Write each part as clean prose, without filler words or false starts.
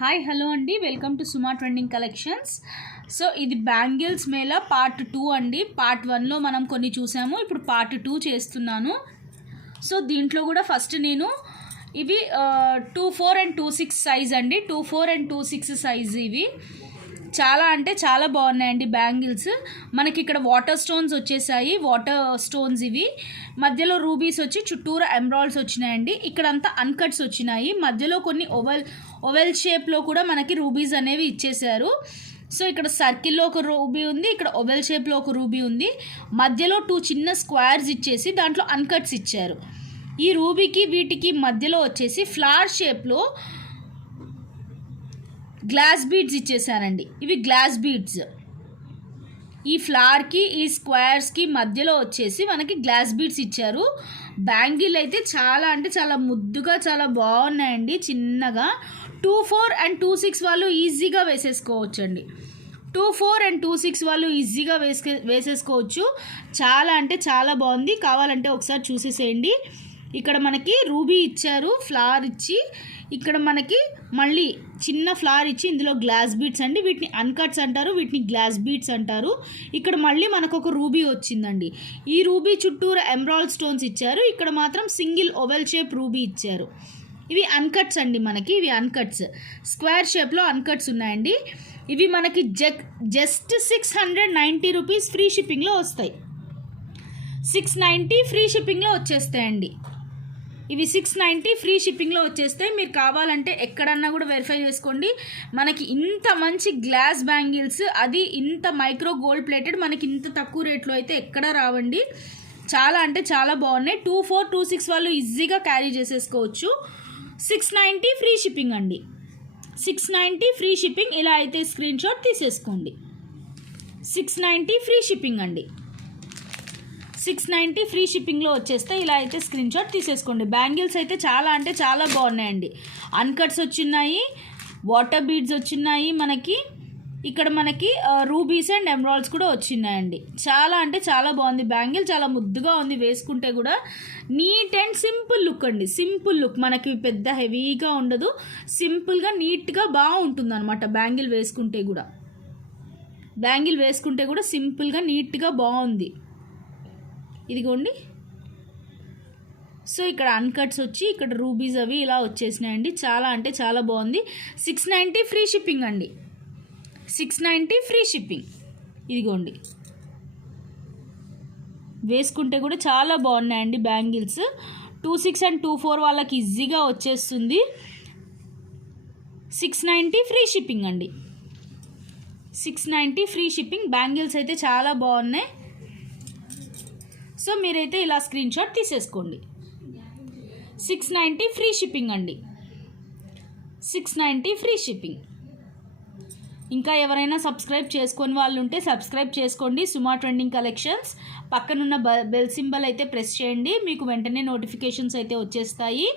Hi hello అండి, welcome to Suma trending collections. So ఇది bangles Mela part 2 అండి. Part 1లో మనం కొన్ని చూసాము, ఇప్పుడు పార్ట్ 2 చేస్తున్నాను. సో దీంట్లో కూడా ఫస్ట్ నేను ఇవి 24 and 26 సైజ్ అండి. 24 and 26 సైజ్ ఇవి చాలా అంటే చాలా బాగున్నాయండి బ్యాంగిల్స్. మనకి ఇక్కడ వాటర్ స్టోన్స్ వచ్చేసాయి, వాటర్ స్టోన్స్ ఇవి. మధ్యలో రూబీస్ వచ్చి చుట్టూరా ఎమరాల్డ్స్ వచ్చినాయండి. ఇక్కడంతా అన్కట్స్ వచ్చినాయి, మధ్యలో కొన్ని ఓవెల్ షేప్లో కూడా మనకి రూబీస్ అనేవి ఇచ్చేసారు. సో ఇక్కడ సర్కిల్లో ఒక రూబీ ఉంది, ఇక్కడ ఓవెల్ షేప్లో ఒక రూబీ ఉంది, మధ్యలో 2 చిన్న స్క్వేర్స్ ఇచ్చేసి దాంట్లో అన్కట్స్ ఇచ్చారు. ఈ రూబీకి వీటికి మధ్యలో వచ్చేసి ఫ్లవర్ షేప్లో గ్లాస్ బీడ్స్ ఇచ్చేసారండి. ఇవి గ్లాస్ బీడ్స్. ఈ ఫ్లవర్కి ఈ స్క్వేర్స్కి మధ్యలో వచ్చేసి మనకి గ్లాస్ బీడ్స్ ఇచ్చారు. బ్యాంగిల్ అయితే చాలా అంటే చాలా ముద్దుగా చాలా బాగున్నాయండి. చిన్నగా 24 and 26 వాళ్ళు ఈజీగా వేసేసుకోవచ్చండి. 24 and 26 వాళ్ళు ఈజీగా వేసేసుకోవచ్చు. చాలా అంటే చాలా బాగుంది. కావాలంటే ఒకసారి చూసేసేయండి. ఇక్కడ మనకి రూబీ ఇచ్చారు, ఫ్లవర్ ఇచ్చి, ఇక్కడ మనకి మళ్ళీ చిన్న ఫ్లవర్ ఇచ్చి ఇందులో గ్లాస్ బీడ్స్ అండి. వీటిని అన్కట్స్ అంటారు, వీటిని గ్లాస్ బీడ్స్ అంటారు. ఇక్కడ మళ్ళీ మనకు ఒక రూబీ వచ్చిందండి. ఈ రూబీ చుట్టూరు ఎమరాల్డ్ స్టోన్స్ ఇచ్చారు. ఇక్కడ మాత్రం సింగిల్ ఓవెల్ షేప్ రూబీ ఇచ్చారు. ఇవి అన్కట్స్ అండి, మనకి ఇవి అన్కట్స్, స్క్వేర్ షేప్లో అన్కట్స్ ఉన్నాయండి. ఇవి మనకి జస్ట్ 690 రూపీస్ ఫ్రీ షిప్పింగ్లో వస్తాయి. 690 ఫ్రీ షిప్పింగ్లో వచ్చేస్తాయండి. ఇవి 690 ఫ్రీ షిప్పింగ్లో వచ్చేస్తాయి. మీరు కావాలంటే ఎక్కడన్నా కూడా వెరిఫై చేసుకోండి. మనకి ఇంత మంచి గ్లాస్ బ్యాంగిల్స్, అది ఇంత మైక్రో గోల్డ్ ప్లేటెడ్, మనకి ఇంత తక్కువ రేట్లో అయితే ఎక్కడా రావండి. చాలా అంటే చాలా బాగున్నాయి. 24, 26 వాళ్ళు ఈజీగా క్యారీ చేసేసుకోవచ్చు. 690 ఫ్రీ షిప్పింగ్ అండి. 690 ఫ్రీ షిప్పింగ్. ఇలా అయితే స్క్రీన్ షాట్ తీసేసుకోండి. 690 ఫ్రీ షిప్పింగ్ అండి. 690 ఫ్రీ షిప్పింగ్లో వచ్చేస్తే ఇలా అయితే స్క్రీన్ షాట్ తీసేసుకోండి. బ్యాంగిల్స్ అయితే చాలా అంటే చాలా బాగున్నాయండి. అన్కట్స్ వచ్చినాయి, వాటర్ బీడ్స్ వచ్చినాయి, మనకి ఇక్కడ మనకి రూబీస్ అండ్ ఎమరాల్డ్స్ కూడా వచ్చినాయండి. చాలా అంటే చాలా బాగుంది బ్యాంగిల్, చాలా ముద్దుగా ఉంది. వేసుకుంటే కూడా నీట్ అండ్ సింపుల్ లుక్ అండి. సింపుల్ లుక్, మనకి పెద్ద హెవీగా ఉండదు, సింపుల్గా నీట్గా బాగుంటుంది అనమాట. బ్యాంగిల్ వేసుకుంటే కూడా సింపుల్గా నీట్గా బాగుంది. ఇదిగోండి. సో ఇక్కడ అన్కట్స్ వచ్చి ఇక్కడ రూబీస్ అవి ఇలా వచ్చేసినాయండి. చాలా అంటే చాలా బాగుంది. 690 ఫ్రీ షిప్పింగ్ అండి. 690 ఫ్రీ షిప్పింగ్. ఇదిగోండి, వేసుకుంటే కూడా చాలా బాగున్నాయండి బ్యాంగిల్స్. 26 and 24 వాళ్ళకి ఈజీగా వచ్చేస్తుంది. 690 ఫ్రీ షిప్పింగ్ అండి. 690 ఫ్రీ షిప్పింగ్. బ్యాంగిల్స్ అయితే చాలా బాగున్నాయి. సో మీరైతే ఇలా స్క్రీన్ షాట్ తీసేసుకోండి. 690 ఫ్రీ షిప్పింగ్ అండి. 690 ఫ్రీ షిప్పింగ్. ఇంకా ఎవరైనా సబ్స్క్రైబ్ చేసుకొని వాళ్ళు ఉంటే సబ్స్క్రైబ్ చేసుకోండి. సుమా ట్రెండింగ్ కలెక్షన్స్ పక్కనున్న బెల్ సింబల్ అయితే ప్రెస్ చేయండి, మీకు వెంటనే నోటిఫికేషన్స్ అయితే వచ్చేస్తాయి.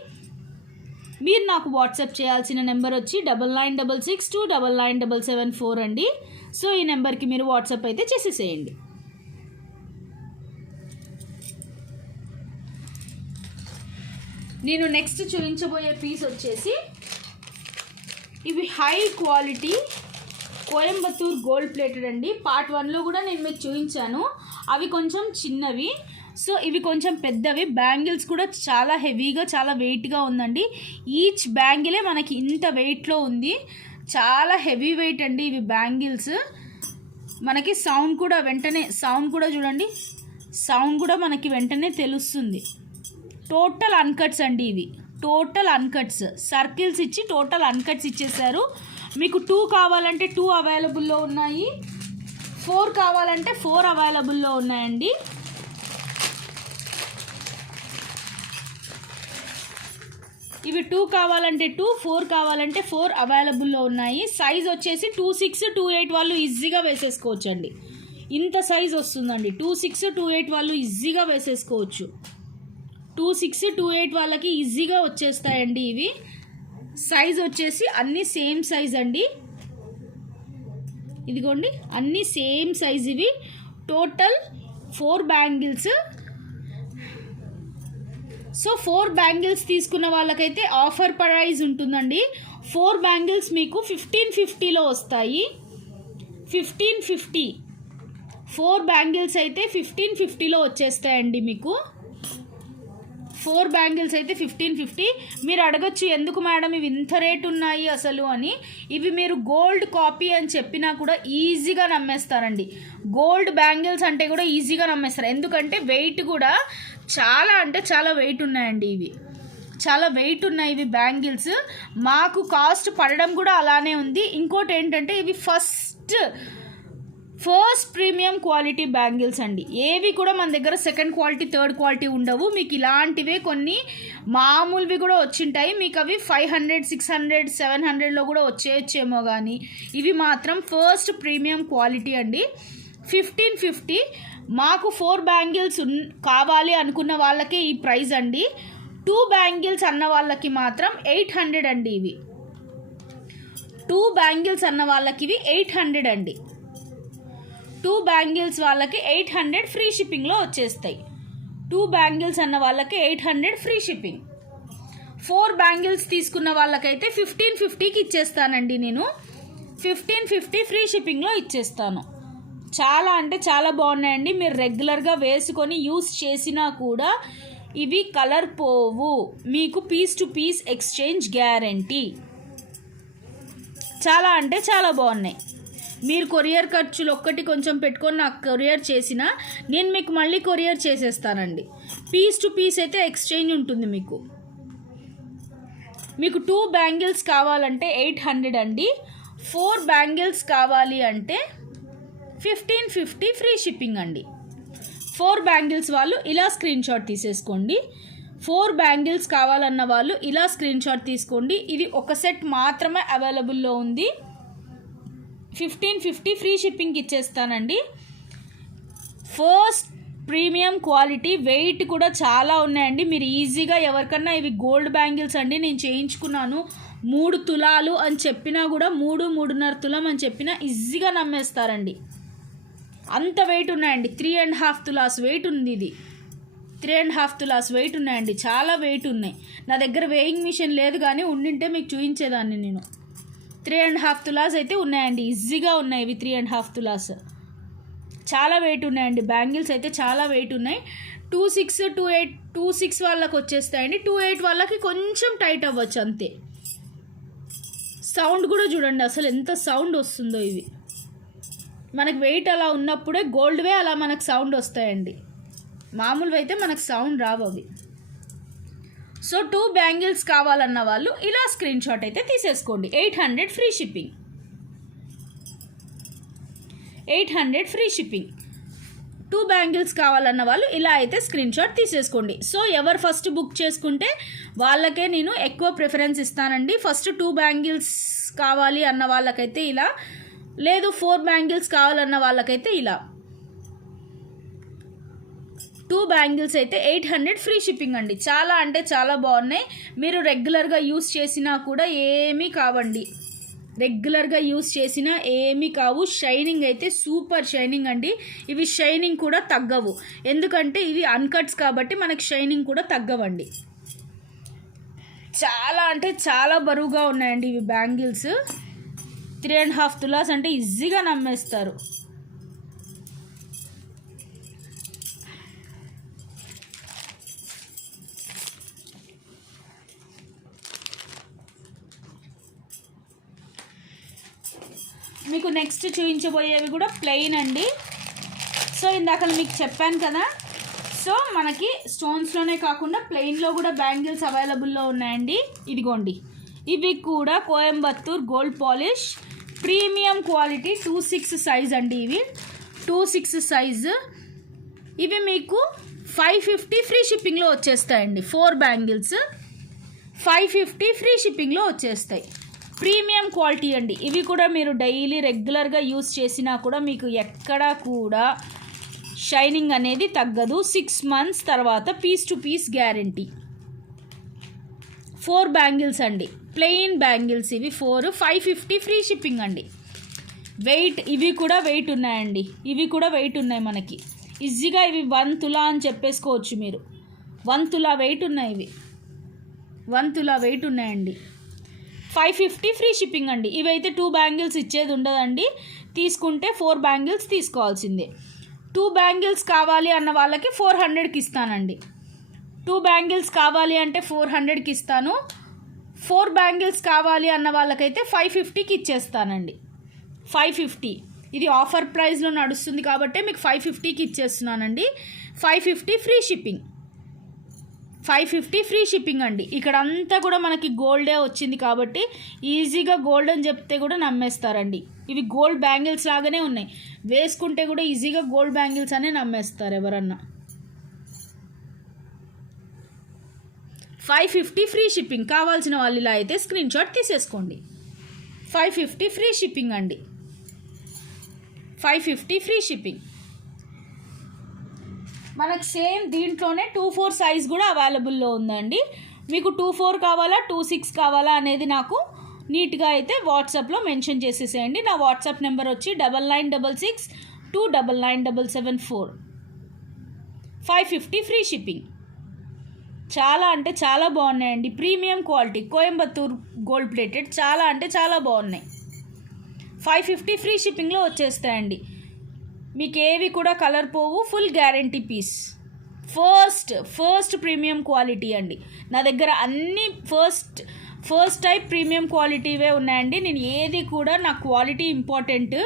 మీరు నాకు వాట్సాప్ చేయాల్సిన నెంబర్ వచ్చి 9966299774 అండి. సో ఈ నెంబర్కి మీరు వాట్సాప్ అయితే చేసేసేయండి. నేను నెక్స్ట్ చూపించబోయే పీస్ వచ్చేసి ఇవి high quality Coimbatore gold plated అండి. పార్ట్ 1లో కూడా నేను మీకు చూపించాను, అవి కొంచెం చిన్నవి. సో ఇవి కొంచెం పెద్దవి. బ్యాంగిల్స్ కూడా చాలా హెవీగా చాలా వెయిట్గా ఉందండి. ఈచ్ బ్యాంగిలే మనకి ఇంత వెయిట్లో ఉంది, చాలా హెవీ వెయిట్ అండి ఇవి బ్యాంగిల్స్. మనకి సౌండ్ కూడా చూడండి, సౌండ్ కూడా మనకి వెంటనే తెలుస్తుంది. టోటల్ అన్కట్స్ అండి ఇవి, టోటల్ అన్కట్స్. సర్కిల్స్ ఇచ్చి టోటల్ అన్కట్స్ ఇచ్చేసారు. మీకు 2 కావాలంటే 2 అవైలబుల్లో ఉన్నాయి, 4 కావాలంటే 4 అవైలబుల్లో ఉన్నాయండి. ఇవి 2 కావాలంటే 2, 4 కావాలంటే 4 అవైలబుల్లో ఉన్నాయి. సైజ్ వచ్చేసి 26, 28 వాళ్ళు ఈజీగా వేసేసుకోవచ్చు అండి. ఇంత సైజ్ వస్తుందండి. 26, 28 వాళ్ళు ఈజీగా వేసేసుకోవచ్చు. 26, 28 వాళ్ళకి ఈజీగా వచ్చేస్తాయండి ఇవి. సైజ్ వచ్చేసి అన్నీ సేమ్ సైజ్ అండి. ఇదిగోండి, అన్నీ సేమ్ సైజ్. ఇవి టోటల్ 4 బ్యాంగిల్స్. సో 4 బ్యాంగిల్స్ తీసుకున్న వాళ్ళకైతే ఆఫర్ ప్రైస్ ఉంటుందండి. 4 బ్యాంగిల్స్ మీకు 1550లో వస్తాయి. 1550 4 బ్యాంగిల్స్ అయితే 1550లో వచ్చేస్తాయండి మీకు. 4 బ్యాంగిల్స్ అయితే 1550. మీరు అడగచ్చు ఎందుకు మేడం ఇవి ఇంత రేటు ఉన్నాయి అసలు అని. ఇవి మీరు గోల్డ్ కాపీ అని చెప్పినా కూడా ఈజీగా నమ్మేస్తారండి. గోల్డ్ బ్యాంగిల్స్ అంటే కూడా ఈజీగా నమ్మేస్తారు. ఎందుకంటే వెయిట్ కూడా చాలా అంటే చాలా వెయిట్ ఉన్నాయండి. ఇవి చాలా వెయిట్ ఉన్నాయి ఇవి బ్యాంగిల్స్. మాకు కాస్ట్ పడడం కూడా అలానే ఉంది. ఇంకోటి ఏంటంటే ఇవి ఫస్ట్ ప్రీమియం క్వాలిటీ బ్యాంగిల్స్ అండి. ఏవి కూడా మన దగ్గర సెకండ్ క్వాలిటీ థర్డ్ క్వాలిటీ ఉండవు. మీకు ఇలాంటివే కొన్ని మామూలువి కూడా వచ్చింటాయి. మీకు అవి 500 600 700లో కూడా వచ్చేయచ్చేమో, కానీ ఇవి మాత్రం ఫస్ట్ ప్రీమియం క్వాలిటీ అండి. 1550. మాకు 4 బ్యాంగిల్స్ కావాలి అనుకున్న వాళ్ళకే ఈ ప్రైస్ అండి. 2 బ్యాంగిల్స్ అన్న వాళ్ళకి మాత్రం 800 అండి. ఇవి 2 బ్యాంగిల్స్ అన్న వాళ్ళకి ఇవి 800 అండి. 2 బ్యాంగిల్స్ వాళ్ళకి 800 ఫ్రీ షిప్పింగ్లో వచ్చేస్తాయి. 2 బ్యాంగిల్స్ అన్న వాళ్ళకి 800 ఫ్రీ షిప్పింగ్. 4 బ్యాంగిల్స్ తీసుకున్న వాళ్ళకైతే 1550కి ఇచ్చేస్తానండి నేను. 1550 ఫ్రీ షిప్పింగ్లో ఇచ్చేస్తాను. చాలా అంటే చాలా బాగున్నాయండి. మీరు రెగ్యులర్గా వేసుకొని యూస్ చేసినా కూడా ఇవి కలర్ పోవు. మీకు piece to piece exchange guarantee. చాలా అంటే చాలా బాగున్నాయి. మీరు కొరియర్ ఖర్చులు ఒక్కటి కొంచెం పెట్టుకొని నాకు కొరియర్ చేసినా నేను మీకు మళ్ళీ కొరియర్ చేసేస్తానండి. పీస్ టు పీస్ అయితే ఎక్స్చేంజ్ ఉంటుంది మీకు. 2 బ్యాంగిల్స్ కావాలంటే 800 అండి. 4 బ్యాంగిల్స్ కావాలి అంటే 1550 ఫ్రీ షిప్పింగ్ అండి. 4 బ్యాంగిల్స్ వాళ్ళు ఇలా స్క్రీన్ షాట్ తీసేసుకోండి. 4 బ్యాంగిల్స్ కావాలన్న వాళ్ళు ఇలా స్క్రీన్ షాట్ తీసుకోండి. ఇది ఒక సెట్ మాత్రమే అవైలబుల్లో ఉంది. 1550 ఫ్రీ షిప్పింగ్కి ఇచ్చేస్తానండి. ఫస్ట్ ప్రీమియం క్వాలిటీ, వెయిట్ కూడా చాలా ఉన్నాయండి. మీరు ఈజీగా ఎవరికన్నా ఇవి గోల్డ్ బ్యాంగిల్స్ అండి నేను చేయించుకున్నాను 3 తులాలు అని చెప్పినా కూడా 3.5 తులం అని చెప్పినా ఈజీగా నమ్మేస్తారండి. అంత వెయిట్ ఉన్నాయండి. 3.5 తులాస్ వెయిట్ ఉంది. ఇది 3.5 తులాస్ వెయిట్ ఉన్నాయండి. చాలా వెయిట్ ఉన్నాయి. నా దగ్గర వేయింగ్ మిషన్ లేదు, కానీ ఉండింటే మీకు చూపించేదాన్ని నేను. 3.5 తులాస్ అయితే ఉన్నాయండి. ఈజీగా ఉన్నాయి ఇవి 3.5 తులాస్. చాలా వెయిట్ ఉన్నాయండి. బ్యాంగిల్స్ అయితే చాలా వెయిట్ ఉన్నాయి. 26 28 26 వాళ్ళకి వచ్చేస్తాయండి. 28 వాళ్ళకి కొంచెం టైట్ అవ్వచ్చు అంతే. సౌండ్ కూడా చూడండి అసలు ఎంత సౌండ్ వస్తుందో. ఇవి మనకు వెయిట్ అలా ఉన్నప్పుడే గోల్డ్వే అలా మనకు సౌండ్ వస్తాయండి. మామూలుగా అయితే మనకు సౌండ్ రావు అవి. సో 2 బ్యాంగిల్స్ కావాలన్న వాళ్ళు ఇలా స్క్రీన్ షాట్ అయితే తీసేసుకోండి. 800 free shipping. 800 free shipping. 2 bangles కావాలన్న వాళ్ళు ఇలా అయితే స్క్రీన్ షాట్ తీసేసుకోండి. సో ఎవరు ఫస్ట్ బుక్ చేసుకుంటే వాళ్ళకే నేను ఎక్కువ ప్రిఫరెన్స్ ఇస్తానండి. ఫస్ట్ 2 బ్యాంగిల్స్ కావాలి అన్న వాళ్ళకైతే ఇలా, లేదు 4 బ్యాంగిల్స్ కావాలన్న వాళ్ళకైతే ఇలా. 2 బ్యాంగిల్స్ అయితే 800 ఫ్రీ షిప్పింగ్ అండి. చాలా అంటే చాలా బాగున్నాయి. మీరు రెగ్యులర్గా యూస్ చేసినా కూడా ఏమీ కావండి. రెగ్యులర్గా యూస్ చేసినా ఏమీ కావు. షైనింగ్ అయితే సూపర్ షైనింగ్ అండి. ఇవి షైనింగ్ కూడా తగ్గవు, ఎందుకంటే ఇవి అన్కట్స్ కాబట్టి మనకి షైనింగ్ కూడా తగ్గవండి. చాలా అంటే చాలా బరువుగా ఉన్నాయండి ఇవి బ్యాంగిల్స్. 3.5 తులాస్ అంటే ఈజీగా నమ్మేస్తారు. మీకు నెక్స్ట్ చూపించబోయేవి కూడా ప్లెయిన్ అండి. సో ఇందాక మీకు చెప్పాను కదా, సో మనకి స్టోన్స్లోనే కాకుండా ప్లెయిన్లో కూడా బ్యాంగిల్స్ అవైలబుల్లో ఉన్నాయండి. ఇదిగోండి, ఇవి కూడా Coimbatore gold polish premium quality 26 size అండి. ఇవి 26 సైజు. ఇవి మీకు 550 ఫ్రీ షిప్పింగ్లో వచ్చేస్తాయండి. 4 బ్యాంగిల్స్ 550 ఫ్రీ షిప్పింగ్లో వచ్చేస్తాయి. ప్రీమియం క్వాలిటీ అండి. ఇవి కూడా మీరు డైలీ రెగ్యులర్గా యూస్ చేసినా కూడా మీకు ఎక్కడా కూడా షైనింగ్ అనేది తగ్గదు. 6 మంత్స్ తర్వాత piece to piece guarantee. 4 bangles అండి, ప్లెయిన్ బ్యాంగిల్స్. ఇవి 4 550 ఫ్రీ షిప్పింగ్ అండి. వెయిట్, ఇవి కూడా వెయిట్ ఉన్నాయండి. ఇవి కూడా వెయిట్ ఉన్నాయి మనకి ఈజీగా. ఇవి 1 తులా అని చెప్పేసుకోవచ్చు మీరు. 1 తులా వెయిట్ ఉన్నాయి ఇవి, 1 తులా వెయిట్ ఉన్నాయండి. 550 ఫ్రీ షిప్పింగ్ అండి. ఇవైతే 2 బ్యాంగిల్స్ ఇచ్చేది ఉండదండి, తీసుకుంటే 4 బ్యాంగిల్స్ తీసుకోవాల్సిందే. 2 బ్యాంగిల్స్ కావాలి అన్న వాళ్ళకి 400కి ఇస్తానండి. 2 బ్యాంగిల్స్ కావాలి అంటే 400కి ఇస్తాను. 4 బ్యాంగిల్స్ కావాలి అన్న వాళ్ళకైతే 550కి ఇచ్చేస్తానండి. 550 ఇది ఆఫర్ ప్రైస్లో నడుస్తుంది కాబట్టి మీకు 550కి ఇచ్చేస్తున్నానండి. 550 ఫ్రీ షిప్పింగ్, 550 ఫ్రీ షిప్పింగ్ అండి. ఇక్కడ అంతా కూడా మనకి గోల్డే వచ్చింది కాబట్టి ఈజీగా గోల్డ్ అని చెప్తే కూడా నమ్మేస్తారండి. ఇవి గోల్డ్ బ్యాంగిల్స్ లాగానే ఉన్నాయి, వేసుకుంటే కూడా ఈజీగా గోల్డ్ బ్యాంగిల్స్ అనే నమ్మేస్తారు ఎవరన్నా. 550 ఫ్రీ షిప్పింగ్. కావాల్సిన వాళ్ళు ఇలా అయితే స్క్రీన్ షాట్ తీసేసుకోండి. 550 ఫ్రీ షిప్పింగ్ అండి. 550 ఫ్రీ షిప్పింగ్. మనకు సేమ్ దీంట్లోనే 2-4 సైజ్ కూడా అవైలబుల్లో ఉందండి. మీకు 2-4 కావాలా 2-6 కావాలా అనేది నాకు నీట్గా అయితే వాట్సాప్లో మెన్షన్ చేసేసేయండి. నా వాట్సాప్ నెంబర్ వచ్చి 9966299774. 550 ఫ్రీ షిప్పింగ్. చాలా అంటే చాలా బాగున్నాయండి, premium quality Coimbatore gold plated, చాలా అంటే చాలా బాగున్నాయి. 550 ఫ్రీ షిప్పింగ్లో వచ్చేస్తాయండి. మీకు ఏవి కూడా కలర్ పోవు, full guarantee piece. First premium quality అండి. నా దగ్గర అన్ని ఫస్ట్ టైప్ ప్రీమియం క్వాలిటీవే ఉన్నాయండి. నేను ఏది కూడా నా క్వాలిటీ ఇంపార్టెంట్,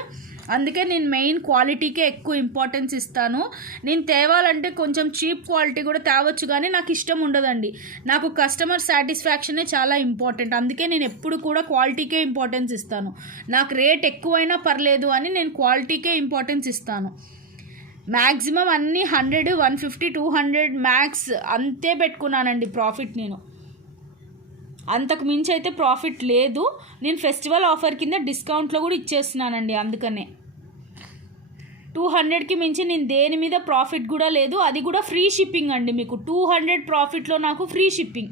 అందుకే నేను మెయిన్ క్వాలిటీకే ఎక్కువ ఇంపార్టెన్స్ ఇస్తాను. నేను తేవాలంటే కొంచెం చీప్ క్వాలిటీ కూడా తేవచ్చు, కానీ నాకు ఇష్టం ఉండదండి. నాకు కస్టమర్ సాటిస్ఫాక్షనే చాలా ఇంపార్టెంట్, అందుకే నేను ఎప్పుడు కూడా క్వాలిటీకే ఇంపార్టెన్స్ ఇస్తాను. నాకు రేట్ ఎక్కువైనా పర్లేదు అని నేను క్వాలిటీకే ఇంపార్టెన్స్ ఇస్తాను. మ్యాక్సిమం అన్నీ 100, 150, 200 మ్యాక్స్ అంతే పెట్టుకున్నానండి ప్రాఫిట్. నేను అంతకు మించి అయితే ప్రాఫిట్ లేదు. నేను ఫెస్టివల్ ఆఫర్ కింద డిస్కౌంట్లో కూడా ఇచ్చేస్తున్నానండి, అందుకనే 200కి మించి నేను దేని మీద ప్రాఫిట్ కూడా లేదు. అది కూడా ఫ్రీ షిప్పింగ్ అండి. మీకు 200 ప్రాఫిట్లో నాకు ఫ్రీ షిప్పింగ్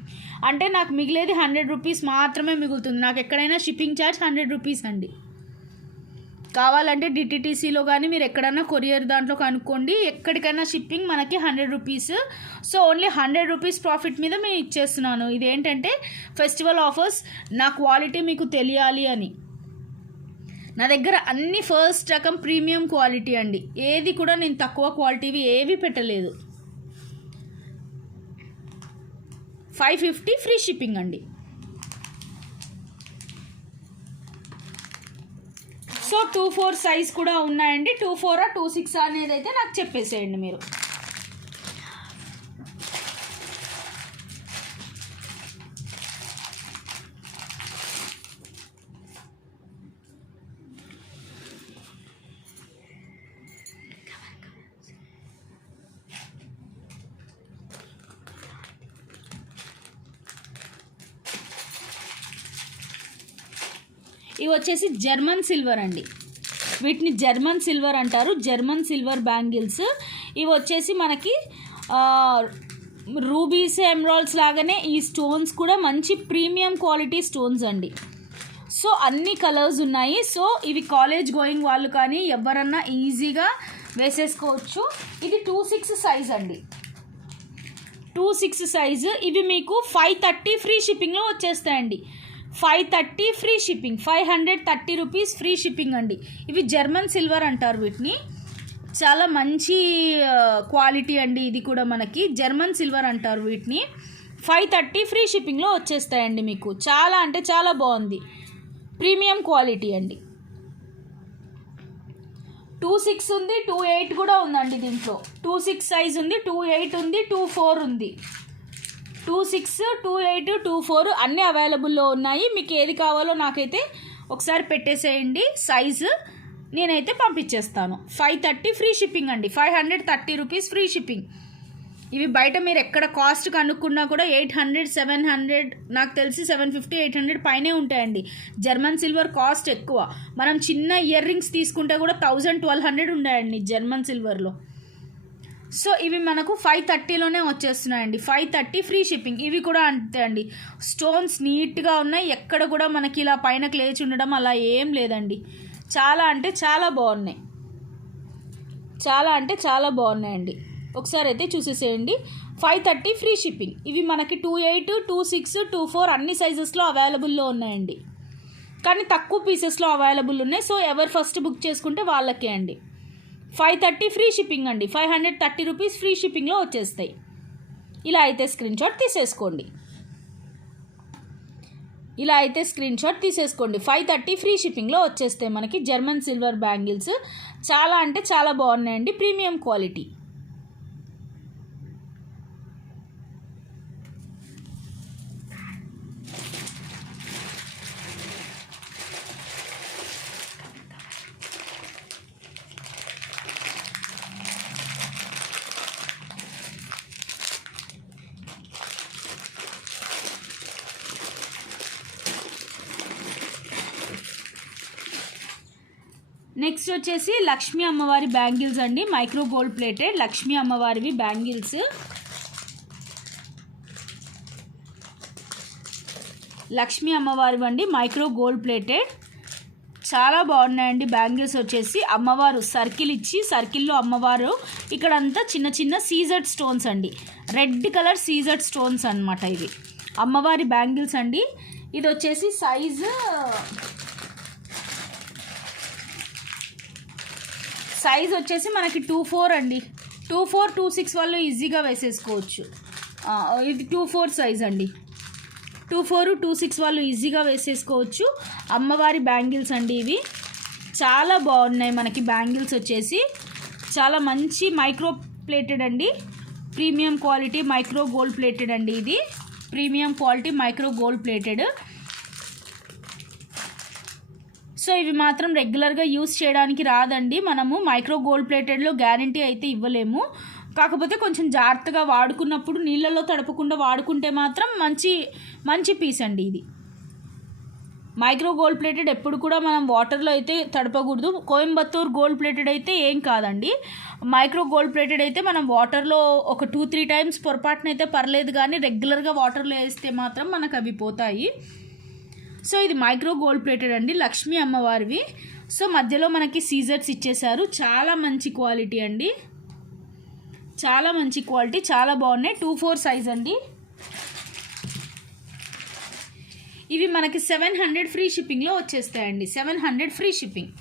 అంటే నాకు మిగిలేది 100 రూపీస్ మాత్రమే మిగులుతుంది. నాకు ఎక్కడైనా షిప్పింగ్ ఛార్జ్ 100 రూపీస్ అండి. కావాలంటే డిటిటీసీలో కానీ మీరు ఎక్కడైనా కొరియర్ దాంట్లో కనుక్కోండి, ఎక్కడికైనా షిప్పింగ్ మనకి 100 rupees. So only 100 rupees profit మీద మేము ఇచ్చేస్తున్నాను. ఇదేంటంటే ఫెస్టివల్ ఆఫర్స్, నా క్వాలిటీ మీకు తెలియాలి అని. నా దగ్గర అన్ని ఫస్ట్ రకం ప్రీమియం క్వాలిటీ అండి, ఏది కూడా నేను తక్కువ క్వాలిటీవి ఏవి పెట్టలేదు. 550 ఫ్రీ షిప్పింగ్ అండి. సో 2-4 సైజ్ కూడా ఉన్నాయండి. 2-4 2-6 అనేది అయితే నాకు చెప్పేసేయండి మీరు. ఇవి వచ్చేసి జర్మన్ సిల్వర్ అండి, వీటిని జర్మన్ సిల్వర్ అంటారు, జర్మన్ సిల్వర్ బ్యాంగిల్స్. ఇవి వచ్చేసి మనకి రూబీస్, ఎమరాల్డ్స్ లాగానే ఈ స్టోన్స్ కూడా మంచి ప్రీమియం క్వాలిటీ స్టోన్స్ అండి. సో అన్ని కలర్స్ ఉన్నాయి. సో ఇవి కాలేజ్ గోయింగ్ వాళ్ళు కానీ ఎవరన్నా ఈజీగా వేసేసుకోవచ్చు. ఇది 2-6 సైజ్ అండి, 2-6 సైజు. ఇవి మీకు 530 ఫ్రీ షిప్పింగ్లో వచ్చేస్తాయండి. 530 free shipping, 530 rupees free shipping అండి. ఇవి జర్మన్ సిల్వర్ అంటారు వీటిని, చాలా మంచి క్వాలిటీ అండి. ఇది కూడా మనకి జర్మన్ సిల్వర్ అంటారు వీటిని. 530 ఫ్రీ షిప్పింగ్లో వచ్చేస్తాయండి మీకు. చాలా అంటే చాలా బాగుంది, ప్రీమియం క్వాలిటీ అండి. 2-6 ఉంది, 2-8 కూడా ఉందండి దీంట్లో. 2-6 సైజ్ ఉంది, 2-8 ఉంది, 2-4 ఉంది. 2-6, 2-8, 2-4 అన్నీ అవైలబుల్లో ఉన్నాయి. మీకు ఏది కావాలో నాకైతే ఒకసారి పెట్టేసేయండి సైజు, నేనైతే పంపించేస్తాను. 530 ఫ్రీ షిప్పింగ్ అండి, 530 రూపీస్ ఫ్రీ షిప్పింగ్. ఇవి బయట మీరు ఎక్కడ కాస్ట్ కనుక్కున్నా కూడా 800, 700, నాకు తెలిసి 750, 800 పైనే ఉంటాయండి. జర్మన్ సిల్వర్ కాస్ట్ ఎక్కువ. మనం చిన్న ఇయర్ రింగ్స్ తీసుకుంటే కూడా 1000, 1200 ఉన్నాయండి జర్మన్ సిల్వర్లో. సో ఇవి మనకు 530లోనే వచ్చేస్తున్నాయండి. 530 ఫ్రీ షిప్పింగ్. ఇవి కూడా అంతే అండి, స్టోన్స్ నీట్గా ఉన్నాయి, ఎక్కడ కూడా మనకి ఇలా పైన లేచి ఉండడం అలా ఏం లేదండి. చాలా అంటే చాలా బాగున్నాయి, చాలా అంటే చాలా బాగున్నాయండి. ఒకసారి అయితే చూసేసేయండి. 530 ఫ్రీ షిప్పింగ్. ఇవి మనకి 28, 26, 24 అన్ని సైజెస్లో అవైలబుల్లో ఉన్నాయండి, కానీ తక్కువ పీసెస్లో అవైలబుల్ ఉన్నాయి. సో ఎవరు ఫస్ట్ బుక్ చేసుకుంటే వాళ్ళకే అండి. 530 ఫ్రీ షిప్పింగ్ అండి. 530 రూపీస్ ఫ్రీ షిప్పింగ్లో వచ్చేస్తాయి. ఇలా అయితే స్క్రీన్ షాట్ తీసేసుకోండి. 530 ఫ్రీ షిప్పింగ్లో వచ్చేస్తాయి మనకి జర్మన్ సిల్వర్ బ్యాంగిల్స్. చాలా అంటే చాలా బాగున్నాయండి, ప్రీమియం క్వాలిటీ. నెక్స్ట్ వచ్చేసి లక్ష్మీ అమ్మవారి బ్యాంగిల్స్ అండి, మైక్రో గోల్డ్ ప్లేటెడ్ లక్ష్మీ అమ్మవారివి బ్యాంగిల్స్. లక్ష్మీ అమ్మవారివి అండి, మైక్రో గోల్డ్ ప్లేటెడ్. చాలా బాగున్నాయండి బ్యాంగిల్స్ వచ్చేసి. అమ్మవారు సర్కిల్ ఇచ్చి, సర్కిల్లో అమ్మవారు ఇక్కడంతా చిన్న చిన్న సీజెడ్ స్టోన్స్ అండి, రెడ్ కలర్ సీజెడ్ స్టోన్స్ అనమాట. ఇవి అమ్మవారి బ్యాంగిల్స్ అండి. ఇది వచ్చేసి సైజు వచ్చేసి మనకి 24 అండి. 24, 26 వాళ్ళు ఈజీగా వేసేసుకోవచ్చు. ఇది 24 సైజ్ అండి. 24, 26 వాళ్ళు ఈజీగా వేసేసుకోవచ్చు. అమ్మవారి బ్యాంగిల్స్ అండి ఇవి. చాలా బాగున్నాయి మనకి బ్యాంగిల్స్ వచ్చేసి. చాలా మంచి మైక్రో ప్లేటెడ్ అండి, premium quality micro gold plated అండి. ఇది premium quality micro gold plated. So ఇవి మాత్రం రెగ్యులర్గా యూస్ చేయడానికి రాదండి. మనము మైక్రో గోల్డ్ ప్లేటెడ్లో గ్యారంటీ అయితే ఇవ్వలేము. కాకపోతే కొంచెం జాగ్రత్తగా వాడుకున్నప్పుడు నీళ్ళలో తడపకుండా వాడుకుంటే మాత్రం మంచి పీస్ అండి ఇది. మైక్రో గోల్డ్ ప్లేటెడ్ ఎప్పుడు కూడా మనం వాటర్లో అయితే తడపకూడదు. కోయంబత్తూర్ గోల్డ్ ప్లేటెడ్ అయితే ఏం కాదండి. మైక్రో గోల్డ్ ప్లేటెడ్ అయితే మనం వాటర్లో ఒక 2-3 టైమ్స్ పొరపాటునైతే పర్లేదు, కానీ రెగ్యులర్గా వాటర్లో వేస్తే మాత్రం మనకు అవి పోతాయి. సో ఇది మైక్రో గోల్డ్ ప్లేటెడ్ అండి, లక్ష్మీ అమ్మవారివి. సో మధ్యలో మనకి సీజర్స్ ఇచ్చేసారు. చాలా మంచి క్వాలిటీ అండి, చాలా మంచి క్వాలిటీ, చాలా బాగున్నాయి. 24 సైజ్ అండి. ఇవి మనకి 700 ఫ్రీ షిప్పింగ్లో వచ్చేస్తాయండి. 700 ఫ్రీ షిప్పింగ్.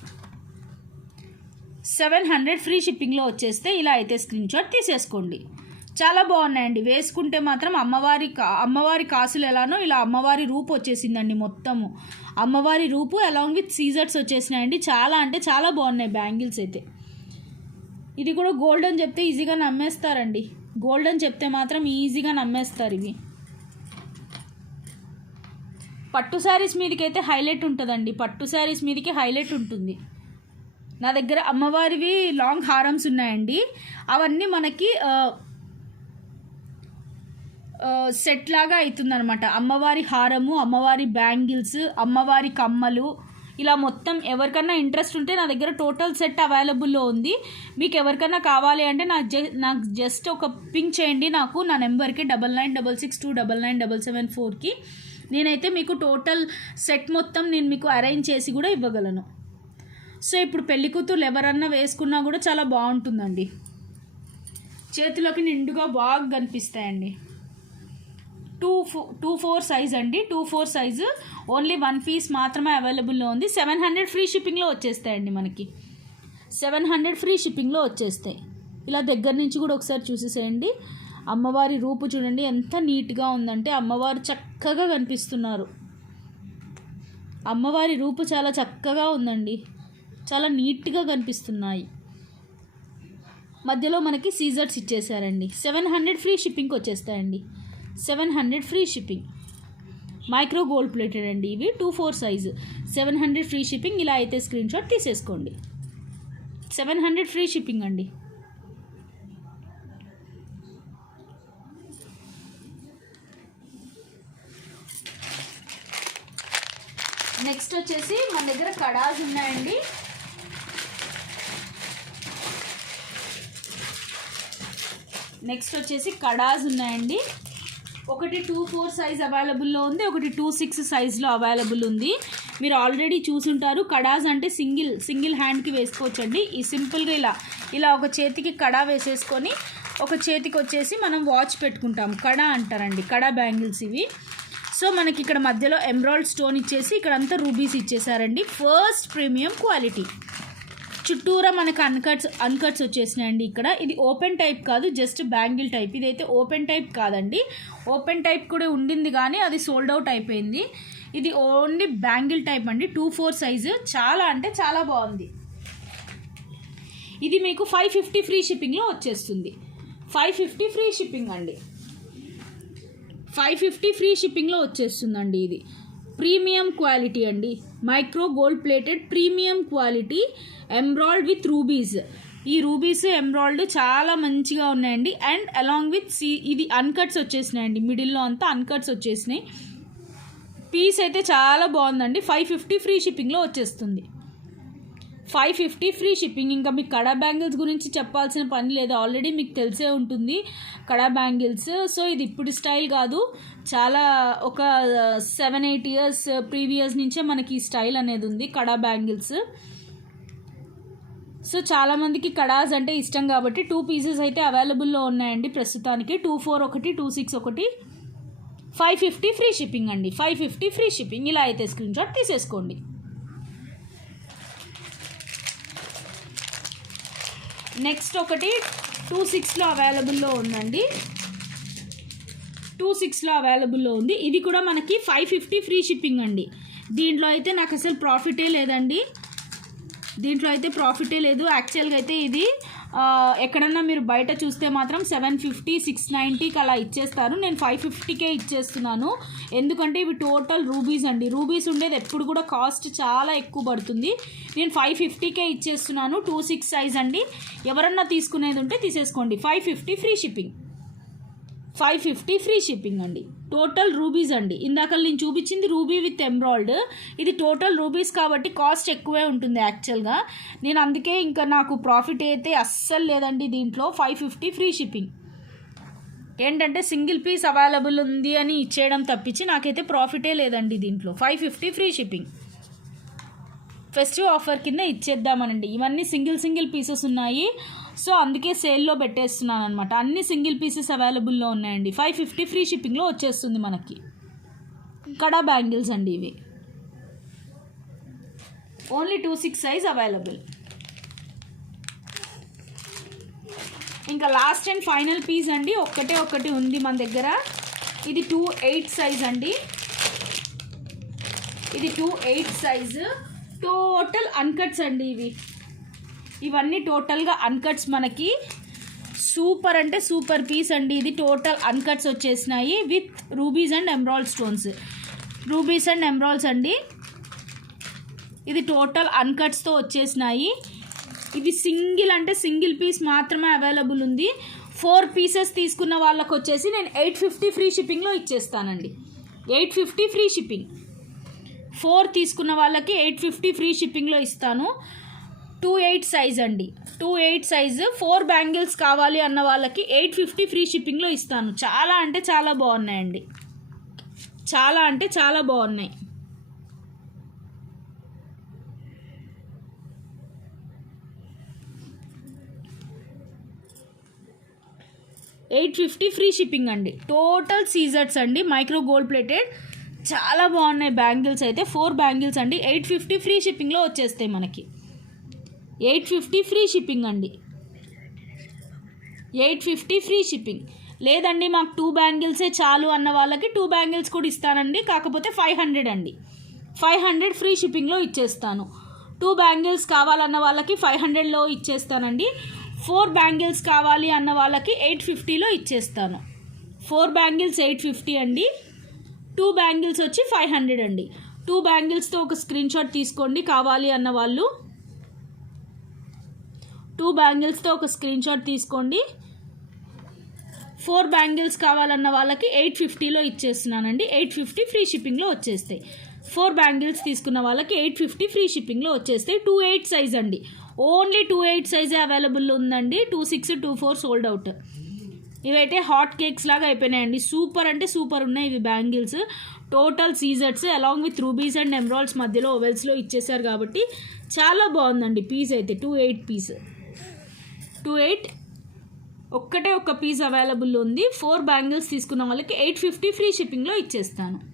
700 ఫ్రీ షిప్పింగ్లో వచ్చేస్తే ఇలా అయితే స్క్రీన్ షాట్ తీసేసుకోండి. చాలా బాగున్నాయండి. వేసుకుంటే మాత్రం అమ్మవారి కాసులు ఎలానో ఇలా అమ్మవారి రూపు వచ్చేసిందండి. మొత్తము అమ్మవారి రూపు అలాంగ్ విత్ సీజర్స్ వచ్చేసినాయండి. చాలా అంటే చాలా బాగున్నాయి బ్యాంగిల్స్ అయితే. ఇది కూడా గోల్డ్ అని చెప్తే ఈజీగా నమ్మేస్తారండి. గోల్డ్ అని చెప్తే మాత్రం ఈజీగా నమ్మేస్తారు ఇవి. పట్టు శారీస్ మీదకి అయితే హైలైట్ ఉంటుందండి. పట్టు శారీస్ మీదకి హైలైట్ ఉంటుంది. నా దగ్గర అమ్మవారివి లాంగ్ హారమ్స్ ఉన్నాయండి. అవన్నీ మనకి సెట్ లాగా అవుతుందన్నమాట. అమ్మవారి హారము, అమ్మవారి బ్యాంగిల్స్, అమ్మవారి కమ్మలు, ఇలా మొత్తం. ఎవరికన్నా ఇంట్రెస్ట్ ఉంటే నా దగ్గర టోటల్ సెట్ అవైలబుల్లో ఉంది. మీకు ఎవరికన్నా కావాలి అంటే నాకు జస్ట్ ఒక పింక్ చేయండి నాకు నా నెంబర్కి 9966299774కి. నేనైతే మీకు టోటల్ సెట్ మొత్తం నేను మీకు అరేంజ్ చేసి కూడా ఇవ్వగలను. సో ఇప్పుడు పెళ్లి కూతురు ఎవరన్నా వేసుకున్నా కూడా చాలా బాగుంటుందండి. చేతిలోకి నిండుగా బాగా కనిపిస్తాయండి. 24 సైజ్ అండి. 24 సైజు ఓన్లీ 1 పీస్ మాత్రమే అవైలబుల్లో ఉంది. 700 ఫ్రీ షిప్పింగ్లో వచ్చేస్తాయండి మనకి. 700 ఫ్రీ షిప్పింగ్లో వచ్చేస్తాయి. ఇలా దగ్గర నుంచి కూడా ఒకసారి చూసేసేయండి. అమ్మవారి రూపు చూడండి ఎంత నీట్గా ఉందంటే, అమ్మవారు చక్కగా కనిపిస్తున్నారు. అమ్మవారి రూపు చాలా చక్కగా ఉందండి, చాలా నీట్గా కనిపిస్తున్నాయి. మధ్యలో మనకి సీజర్స్ ఇచ్చేసారండి. 700 ఫ్రీ షిప్పింగ్కి వచ్చేస్తాయండి. 700 free shipping. Micro gold plated అండి ఇవి. 24 సైజు. 700 free shipping. ఇలా అయితే స్క్రీన్ షాట్ తీసేసుకోండి. 700 ఫ్రీ షిప్పింగ్ అండి. నెక్స్ట్ వచ్చేసి మన దగ్గర కడాస్ ఉన్నాయండి. ఒకటి 24 సైజ్ అవైలబుల్లో ఉంది, ఒకటి 26 సైజ్లో అవైలబుల్ ఉంది. మీరు ఆల్రెడీ చూసుంటారు. కడాస్ అంటే సింగిల్ హ్యాండ్కి వేసుకోవచ్చండి. ఈ సింపుల్గా ఇలా ఒక చేతికి కడా వేసేసుకొని ఒక చేతికి వచ్చేసి మనం వాచ్ పెట్టుకుంటాం, కడ అంటారండి, కడ బ్యాంగిల్స్ ఇవి. సో మనకి ఇక్కడ మధ్యలో ఎమరాల్డ్ స్టోన్ ఇచ్చేసి ఇక్కడంతా రూబీస్ ఇచ్చేసారండి. First premium quality. చుట్టూరా మనకు అన్కట్స్ వచ్చేసినాయండి. ఇక్కడ ఇది ఓపెన్ టైప్ కాదు, జస్ట్ బ్యాంగిల్ టైప్. ఇదైతే ఓపెన్ టైప్ కాదండి, ఓపెన్ టైప్ కూడా ఉండింది కానీ అది సోల్డ్ అవుట్ అయిపోయింది. ఇది ఓన్లీ బ్యాంగిల్ టైప్ అండి, 2/4 సైజు. చాలా అంటే చాలా బాగుంది. ఇది మీకు 550 ఫ్రీ షిప్పింగ్లో వచ్చేస్తుంది. 550 ఫ్రీ షిప్పింగ్ అండి, 550 ఫ్రీ షిప్పింగ్లో వచ్చేస్తుందండి. ఇది ప్రీమియం క్వాలిటీ అండి, micro gold plated premium quality emerald with rubies. ఈ రూబీస్ ఎమ్రాల్డ్ చాలా మంచిగా ఉన్నాయండి. అండ్ అలాంగ్ విత్ ఇది అన్కట్స్ వచ్చేసినాయండి, మిడిల్లో అంతా అన్కట్స్ వచ్చేసినాయి. పీస్ అయితే చాలా బాగుందండి. 550 ఫ్రీ షిప్పింగ్లో వచ్చేస్తుంది. 550 ఫ్రీ షిప్పింగ్. ఇంకా మీకు కడా బ్యాంగిల్స్ గురించి చెప్పాల్సిన పని లేదు, ఆల్రెడీ మీకు తెలిసే ఉంటుంది కడా బ్యాంగిల్స్. సో ఇది ఇప్పుడు స్టైల్ కాదు, చాలా ఒక 7-8 ఇయర్స్ ప్రీవియస్ నుంచే మనకి ఈ స్టైల్ అనేది ఉంది కడా బ్యాంగిల్స్. సో చాలామందికి కడాస్ అంటే ఇష్టం కాబట్టి 2 పీసెస్ అయితే అవైలబుల్లో ఉన్నాయండి ప్రస్తుతానికి. 24 ఒకటి, 26 ఒకటి. 550 ఫ్రీ షిప్పింగ్ అండి, 550 ఫ్రీ షిప్పింగ్. ఇలా అయితే స్క్రీన్ షాట్ తీసేసుకోండి. నెక్స్ట్ ఒకటి 26లో అవైలబుల్లో ఉందండి, 26లో అవైలబుల్లో ఉంది. ఇది కూడా మనకి 550 ఫ్రీ షిప్పింగ్ అండి. దీంట్లో అయితే నాకు అసలు ప్రాఫిటే లేదండి, దీంట్లో అయితే ప్రాఫిటే లేదు. యాక్చువల్గా అయితే ఇది ఎక్కడన్నా మీరు బయట చూస్తే మాత్రం 750, 690కి అలా ఇచ్చేస్తారు. నేను 550కే ఇచ్చేస్తున్నాను, ఎందుకంటే ఇవి టోటల్ రూబీస్ అండి. రూబీస్ ఉండేది ఎప్పుడు కూడా కాస్ట్ చాలా ఎక్కువ పడుతుంది. నేను 550కే ఇచ్చేస్తున్నాను. 26 సైజ్ అండి, ఎవరన్నా తీసుకునేది ఉంటే తీసేసుకోండి. 550 ఫ్రీ షిప్పింగ్, 550 ఫ్రీ షిప్పింగ్ అండి. టోటల్ రూబీస్ అండి. ఇందాక నేను చూపించింది రూబీ విత్ ఎమ్రాల్డ్, ఇది టోటల్ రూబీస్ కాబట్టి కాస్ట్ ఎక్కువే ఉంటుంది యాక్చువల్గా. నేను అందుకే ఇంకా నాకు ప్రాఫిట్ అయితే అస్సలు లేదండి దీంట్లో. 550 ఫ్రీ షిప్పింగ్. ఏంటంటే సింగిల్ పీస్ అవైలబుల్ ఉంది అని ఇచ్చేయడం తప్పించి నాకైతే ప్రాఫిటే లేదండి దీంట్లో. 550 ఫ్రీ షిప్పింగ్. ఫెస్టివ్ ఆఫర్ కింద ఇచ్చేద్దామనండి. ఇవన్నీ సింగిల్ పీసెస్ ఉన్నాయి, సో అందుకే సేల్లో పెట్టేస్తున్నాను అనమాట. అన్ని సింగిల్ పీసెస్ అవైలబుల్లో ఉన్నాయండి. 550 ఫ్రీ షిప్పింగ్లో వచ్చేస్తుంది మనకి. కడా బ్యాంగిల్స్ అండి ఇవి, ఓన్లీ 26 సైజ్ అవైలబుల్. ఇంకా లాస్ట్ అండ్ ఫైనల్ పీస్ అండి, ఒకటి ఉంది మన దగ్గర. ఇది 28 సైజ్ అండి, ఇది 28 సైజు. టోటల్ అన్కట్స్ అండి ఇవన్నీ టోటల్గా అన్కట్స్. మనకి సూపర్ అంటే సూపర్ పీస్ అండి. ఇది టోటల్ అన్కట్స్ వచ్చేసినాయి with rubies and emerald stones. Rubies and emeralds అండి, ఇది టోటల్ అన్కట్స్తో వచ్చేసినాయి. ఇది సింగిల్ పీస్ మాత్రమే అవైలబుల్ ఉంది. 4 పీసెస్ తీసుకున్న వాళ్ళకి వచ్చేసి నేను 850 ఫ్రీ షిప్పింగ్లో ఇచ్చేస్తానండి. 850 ఫ్రీ షిప్పింగ్. 4 తీసుకున్న వాళ్ళకి 850 ఫ్రీ షిప్పింగ్లో ఇస్తాను. 28 సైజ్ అండి, 28 సైజు. 4 బ్యాంగిల్స్ కావాలి అన్న వాళ్ళకి 850 ఫ్రీ షిప్పింగ్లో ఇస్తాను. చాలా అంటే చాలా బాగున్నాయండి, చాలా అంటే చాలా బాగున్నాయి. $850 ఫ్రీ షిప్పింగ్ అండి. టోటల్ సీజర్స్ అండి, మైక్రో గోల్డ్ ప్లేటెడ్. చాలా బాగున్నాయి బ్యాంగిల్స్ అయితే. 4 బ్యాంగిల్స్ అండి, 850 ఫ్రీ షిప్పింగ్లో వచ్చేస్తాయి మనకి. 850 ఫ్రీ షిప్పింగ్ అండి, 850 ఫ్రీ షిప్పింగ్. లేదండి మాకు 2 బ్యాంగిల్సే చాలు అన్న వాళ్ళకి 2 బ్యాంగిల్స్ కూడా ఇస్తానండి, కాకపోతే 500 అండి. 500 ఫ్రీ షిప్పింగ్లో ఇచ్చేస్తాను. 2 బ్యాంగిల్స్ కావాలన్న వాళ్ళకి 500లో ఇచ్చేస్తానండి. 4 బ్యాంగిల్స్ కావాలి అన్న వాళ్ళకి 850లో ఇచ్చేస్తాను. 4 బ్యాంగిల్స్ 850 అండి, 2 బ్యాంగిల్స్ వచ్చి 500 అండి. 2 బ్యాంగిల్స్తో ఒక స్క్రీన్ షాట్ తీసుకోండి కావాలి అన్న వాళ్ళు. 2 బ్యాంగిల్స్తో ఒక స్క్రీన్ షాట్ తీసుకోండి. 4 బ్యాంగిల్స్ కావాలన్న వాళ్ళకి 850లో ఇచ్చేస్తున్నానండి. 850 ఫ్రీ షిప్పింగ్లో వచ్చేస్తాయి. 4 బ్యాంగిల్స్ తీసుకున్న వాళ్ళకి 850 ఫ్రీ షిప్పింగ్లో వచ్చేస్తాయి. 28 సైజ్ అండి, ఓన్లీ 28 సైజే అవైలబుల్ ఉందండి. 26, 24 సోల్డ్ అవుట్. ఇవైతే హాట్ కేక్స్ లాగా అయిపోయినాయండి. సూపర్ అంటే సూపర్ ఉన్నాయి ఇవి బ్యాంగిల్స్. టోటల్ సీజర్స్ along with rubies and emeralds మధ్యలో ఓవెల్స్లో ఇచ్చేసారు కాబట్టి చాలా బాగుందండి పీస్ అయితే. 28 పీస్, 28 ఒక్కటే ఒక పీస్ అవైలబుల్ ఉంది. 4 బ్యాంగిల్స్ తీసుకున్న వాళ్ళకి 850 ఫ్రీ షిప్పింగ్లో ఇచ్చేస్తాను.